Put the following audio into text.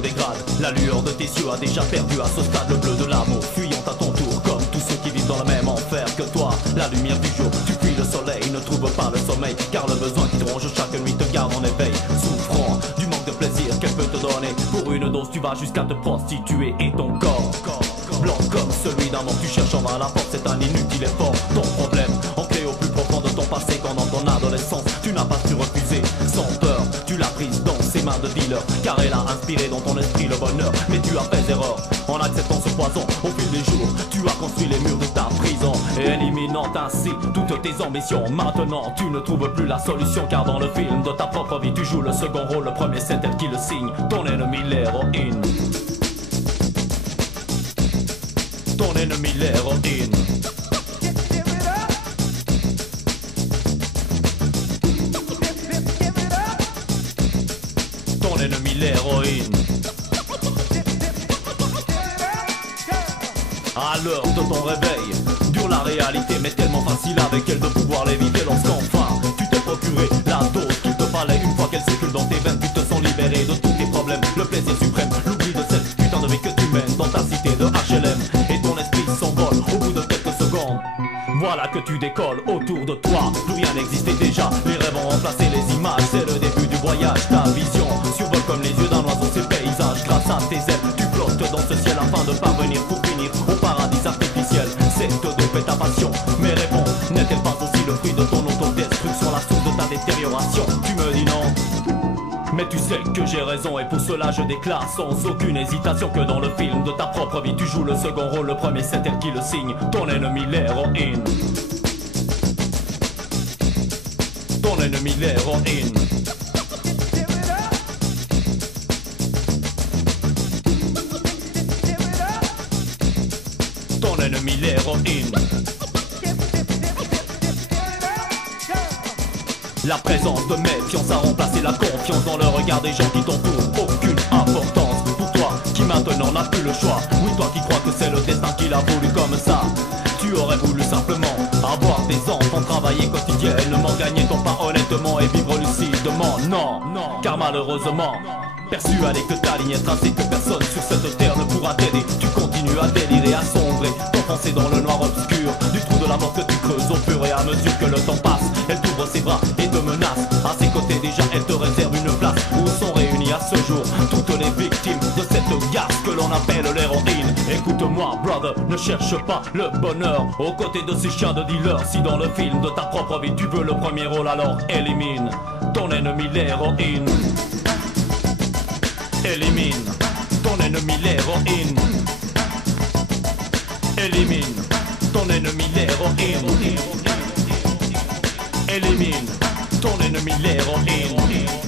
dégrade. La lueur de tes yeux a déjà perdu à ce stade le bleu de l'amour, fuyant à ton tour comme tous ceux qui vivent dans le même enfer que toi. La lumière du jour, tu fuis le soleil, ne trouve pas le sommeil, car le besoin qui te ronge chaque nuit te garde en éveil. Souffrant du manque de plaisir qu'elle peut te donner, pour une dose tu vas jusqu'à te prostituer. Et ton corps, blanc comme celui d'un mort, tu cherches en vain la force, c'est un inutile effort. Ton problème, ancré au plus profond de ton passé, quand dans ton adolescence tu n'as pas su refuser. Sans peur, tu l'as prise dans ses mains de dealer, car elle a inspiré dans ton esprit le bonheur. Mais tu as fait erreur en acceptant ce poison. Au fil des jours, tu as construit les murs de ta prison, et éliminant ainsi toutes tes ambitions. Maintenant tu ne trouves plus la solution, car dans le film de ta propre vie tu joues le second rôle, le premier c'est elle qui le signe. Ton ennemi l'héroïne, ton ennemi l'héroïne. Ton ennemi l'héroïne. À l'heure de ton réveil, dure la réalité, mais tellement facile avec elle de pouvoir l'éviter. Lorsqu'enfin tu t'es procuré la dose qu'il te fallait, une fois qu'elle circule dans tes veines, tu te sens libéré de tous tes problèmes. Le plaisir suprême, l'oubli de cette putain de vie que tu mènes dans ta cité de HLM, et ton esprit s'envole au bout de quelques secondes. Voilà que tu décolles autour de toi, plus rien n'existait déjà. Les rêves ont remplacé les images, c'est le début du voyage. Ta vision survole comme les yeux d'un oiseau ces paysages. Grâce à tes ailes, tu flottes dans ce ciel afin de parvenir pour finir au paradis artificiel. C'est te doper ta passion, mais réponds, n'est-elle pas aussi le fruit de ton autodestruction, la source de ta détérioration? Tu me dis non, mais tu sais que j'ai raison, et pour cela je déclare sans aucune hésitation que dans le film de ta propre vie tu joues le second rôle, le premier c'est elle qui le signe. Ton ennemi l'héroïne, ton ennemi l'héroïne. Ton ennemi l'héroïne. La présence de méfiance a remplacé la confiance dans le regard des gens qui t'entourent. Aucune importance pour toi qui maintenant n'a plus le choix. Oui, toi qui crois que c'est le destin qui l'a voulu comme ça. Tu aurais voulu simplement avoir des enfants, travailler quotidiennement, gagner ton pain honnêtement et vivre lucidement. Non, car malheureusement, persuadé que ta ligne est tracée, que personne sur cette terre ne pourra t'aider, tu continues à délirer, à sombrer, t'enfoncer dans le noir obscur du trou de la mort que tu creuses au fur et à mesure que le temps passe. Elle t'ouvre ses bras et te menace, à ses côtés déjà elle te réserve une place où sont réunies à ce jour toutes les victimes de cette garce que l'on appelle l'héroïne. Écoute-moi brother, ne cherche pas le bonheur aux côtés de ces chiens de dealers. Si dans le film de ta propre vie tu veux le premier rôle, alors élimine ton ennemi l'héroïne. Élimine ton ennemi l'héroïne. Élimine ton ennemi l'héroïne. Élimine ton ennemi l'héroïne.